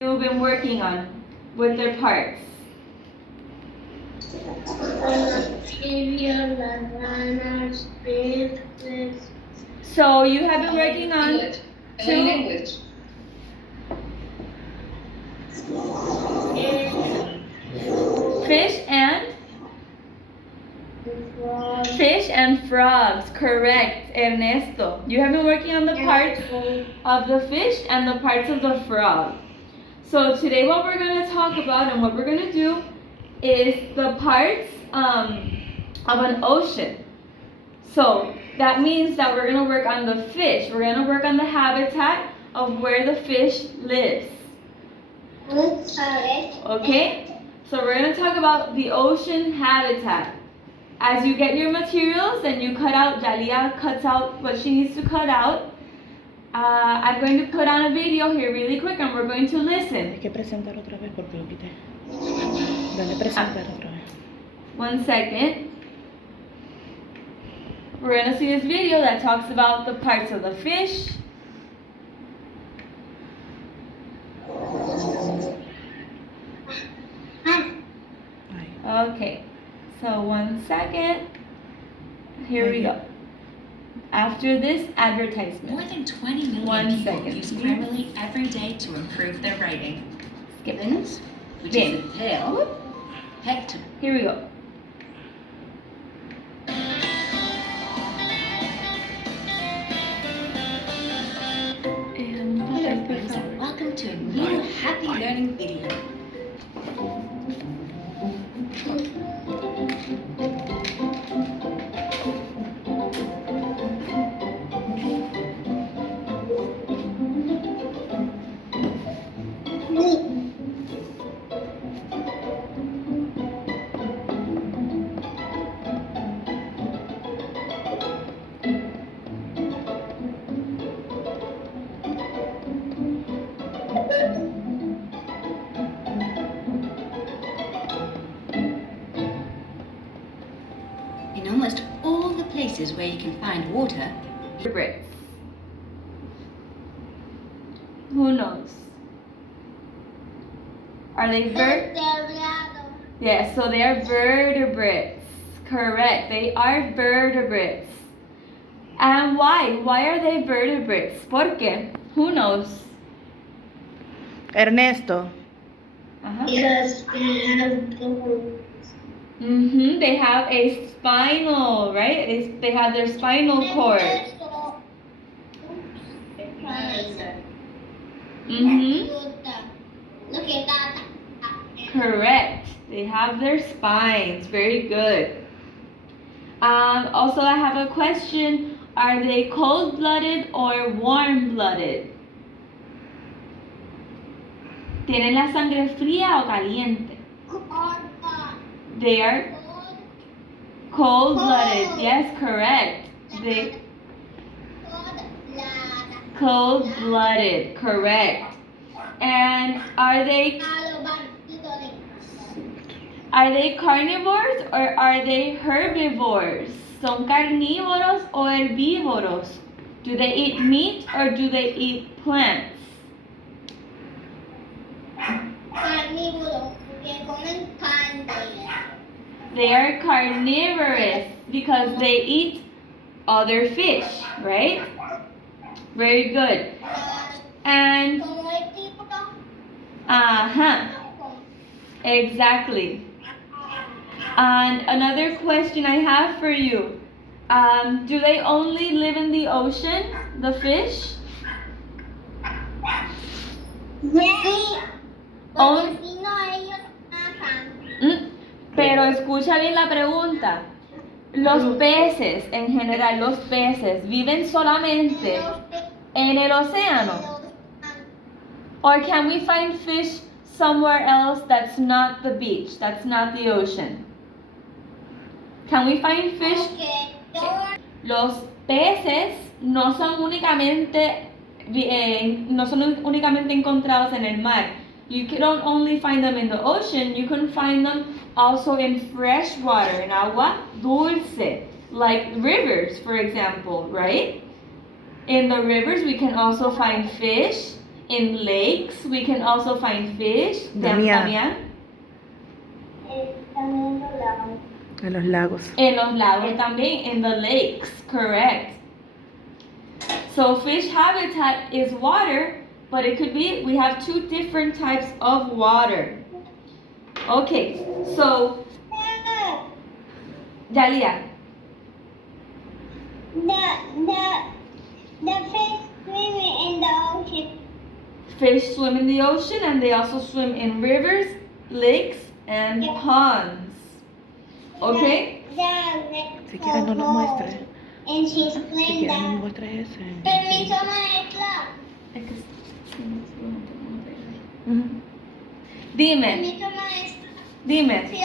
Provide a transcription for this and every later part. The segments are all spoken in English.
you've been working on with their parts? Cereal, bananas, biscuits. So you have been working on two fish and frogs. Correct, Ernesto. You have been working on the parts of the fish and the parts of the frog. So today what we're going to talk about and what we're going to do is the parts of an ocean. So that means that we're going to work on the fish. We're going to work on the habitat of where the fish lives. Okay? So we're going to talk about the ocean habitat. As you get your materials and you cut out, Jalia cuts out what she needs to cut out. I'm going to put on a video here really quick and we're going to listen. Hay que presentar otra vez porque lo quité. Dale presentar otra vez. 1 second. We're going to see this video that talks about the parts of the fish. Okay, so 1 second. Here we go. After this advertisement. More than 20 million 1 people second, use please. Grammarly every day to improve their writing. Skippins. Which Bin. is a tail. Hector. Here we go. Hello friends and welcome to a new Happy Learning video. In almost all the places where you can find water, Vertebrates. Who knows? Are they Yes, so they are vertebrates. Correct. They are vertebrates. And why? Why are they vertebrates? ¿Por qué? Who knows? Ernesto. Because they have bones. They have a spinal, right? They have their spinal cord. Look at that. Correct. They have their spines. Very good. Also, I have a question. Are they cold-blooded or warm-blooded? ¿Tienen la sangre fría o caliente? They are cold-blooded. Yes, correct. They cold-blooded. Correct. And are they carnivores or are they herbivores? ¿Son carnívoros o herbívoros? Do they eat meat or do they eat plants? Carnívoro, porque comen carne. They are carnivorous because they eat other fish, right? Very good. And, Como el tiburón. exactly. And another question I have for you. Do they only live in the ocean, the fish? Sí. Oh. Porque si no ellos nadan. Pero escucha bien la pregunta. Los peces, en general, los peces, ¿viven solamente en el océano? Or can we find fish somewhere else that's not the beach, that's not the ocean? Can we find fish? Los peces no son únicamente encontrados en el mar. You don't only find them in the ocean, you can find them also in fresh water, in agua dulce, like rivers, for example, right? In the rivers, we can also find fish. In lakes, we can also find fish. Damián. Damián. También lo lavo. En los lagos. En los lagos también, in the lakes, correct. So fish habitat is water, but it could be, we have two different types of water. Okay, so, Dalia, The fish swimming in the ocean. fish swim in the ocean and they also swim in rivers, lakes, and Yeah. ponds. Okay? Si quieres no nos muestres. And she's Si playing quieres no nos that. muestres ese. Permiso, maestra. Ujú. Dime, Permiso, maestra. dime. Si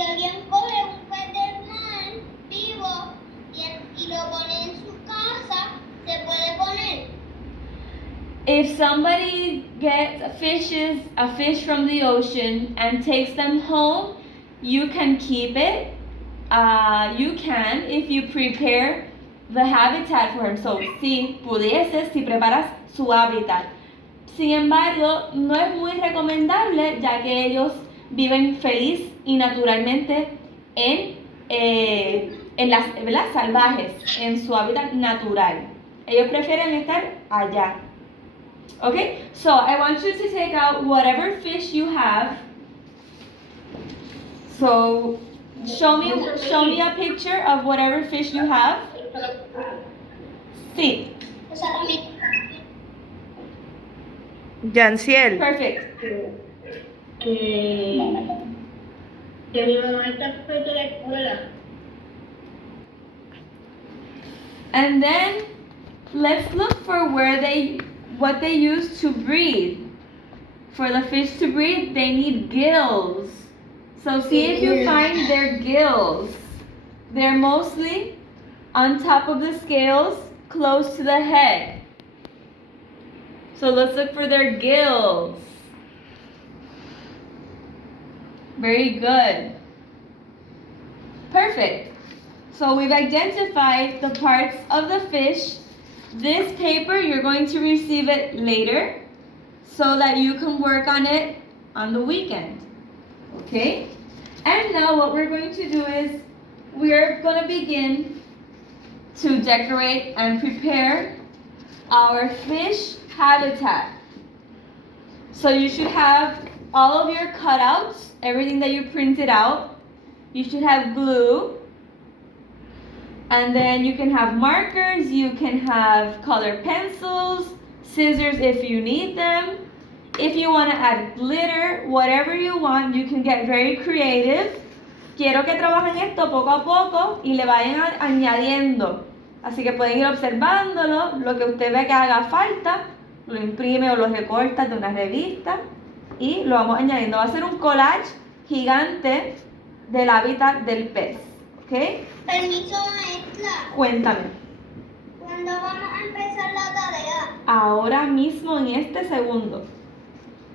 alguien coge un pez del mar vivo y lo pone en su casa, se puede poner. If somebody gets a fish from the ocean and takes them home, you can keep it. You can if you prepare the habitat for him. So, si pudieses, si preparas su hábitat. Sin embargo, no es muy recomendable ya que ellos viven feliz y naturalmente en las, ¿verdad? Salvajes, en su hábitat natural. Ellos prefieren estar allá. Okay, so I want you to take out whatever fish you have. So show me a picture of whatever fish you have. Sí, O sea, también. Yanciel. perfect. Que mi mamá está fuera de la escuela. And then let's look for what they use to breathe. For the fish to breathe, they need gills. So see if you find their gills. They're mostly on top of the scales, close to the head. So let's look for their gills. Very good. Perfect. So we've identified the parts of the fish. This paper, you're going to receive it later so that you can work on it on the weekend. Okay? And now what we're going to do is we're going to begin to decorate and prepare our fish habitat. So you should have all of your cutouts, everything that you printed out. You should have glue. And then you can have markers, you can have colored pencils, scissors if you need them. If you want to add glitter, whatever you want, you can get very creative. Quiero que trabajen esto poco a poco y le vayan añadiendo. Así que pueden ir observándolo, lo que usted ve que haga falta, lo imprime o lo recorta de una revista y lo vamos añadiendo. Va a ser un collage gigante del hábitat del pez. ¿Ok? Permiso, maestra. Cuéntame. ¿Cuándo vamos a empezar la tarea? Ahora mismo en este segundo.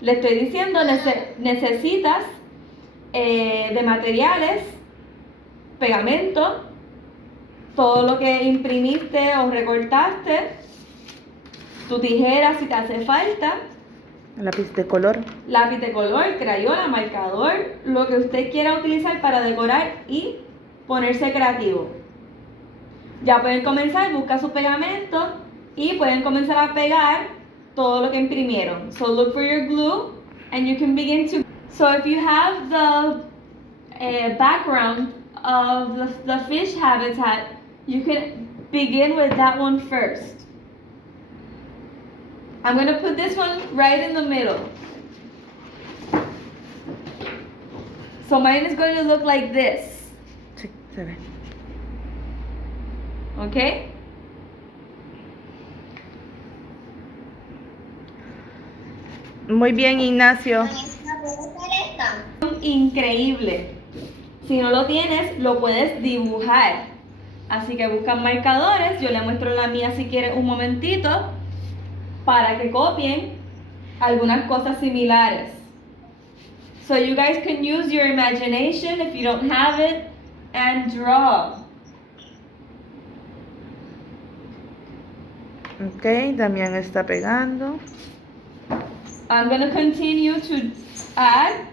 Le estoy diciendo, necesitas de materiales, pegamento, todo lo que imprimiste o recortaste, tu tijera si te hace falta, Lápiz de color. lápiz de color, crayola, marcador, lo que usted quiera utilizar para decorar y ponerse creativo. Ya pueden comenzar, busca su pegamento y pueden comenzar a pegar todo lo que imprimieron. So look for your glue and you can begin to. So if you have the background of the fish habitat, you can begin with that one first. I'm going to put this one right in the middle. So mine is going to look like this. Sí, se ve. Okay? Muy bien, Ignacio. Maestra, ¿puedo hacer esta? Increíble. Si no lo tienes, lo puedes dibujar. Así que buscan marcadores. Yo le muestro la mía si quieres un momentito para que copien algunas cosas similares. So you guys can use your imagination if you don't have it and draw. Ok, Damián está pegando. I'm gonna continue to add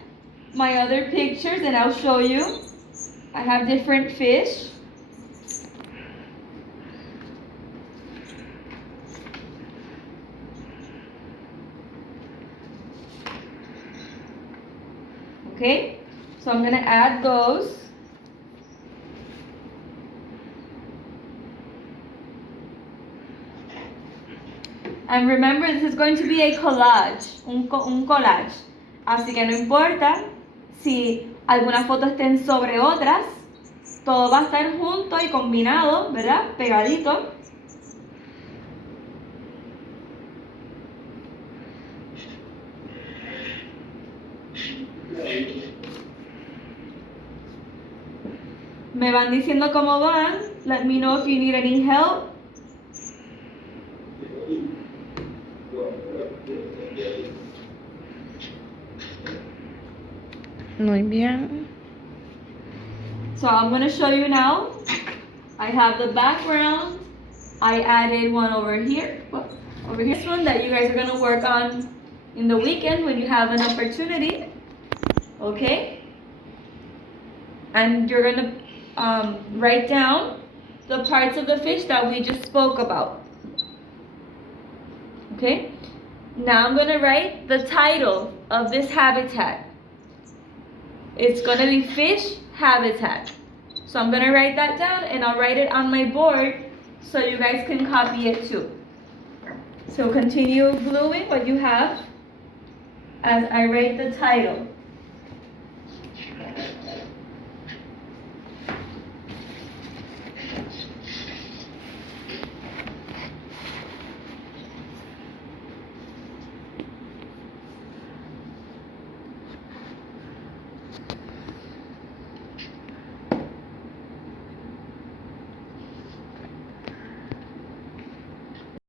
my other pictures and I'll show you. I have different fish. Okay, so I'm gonna add those. And remember, this is going to be a collage, un collage. Así que no importa si algunas fotos estén sobre otras, todo va a estar junto y combinado, ¿verdad? Pegadito. Me van diciendo cómo van. Let me know if you need any help. Muy bien. So I'm going to show you now. I have the background. I added one over here. Over here. This one that you guys are going to work on in the weekend when you have an opportunity. Okay? And you're going to write down the parts of the fish that we just spoke about. Okay? Now I'm going to write the title of this habitat. It's going to be fish habitat. So I'm going to write that down and I'll write it on my board so you guys can copy it too. So continue gluing what you have as I write the title.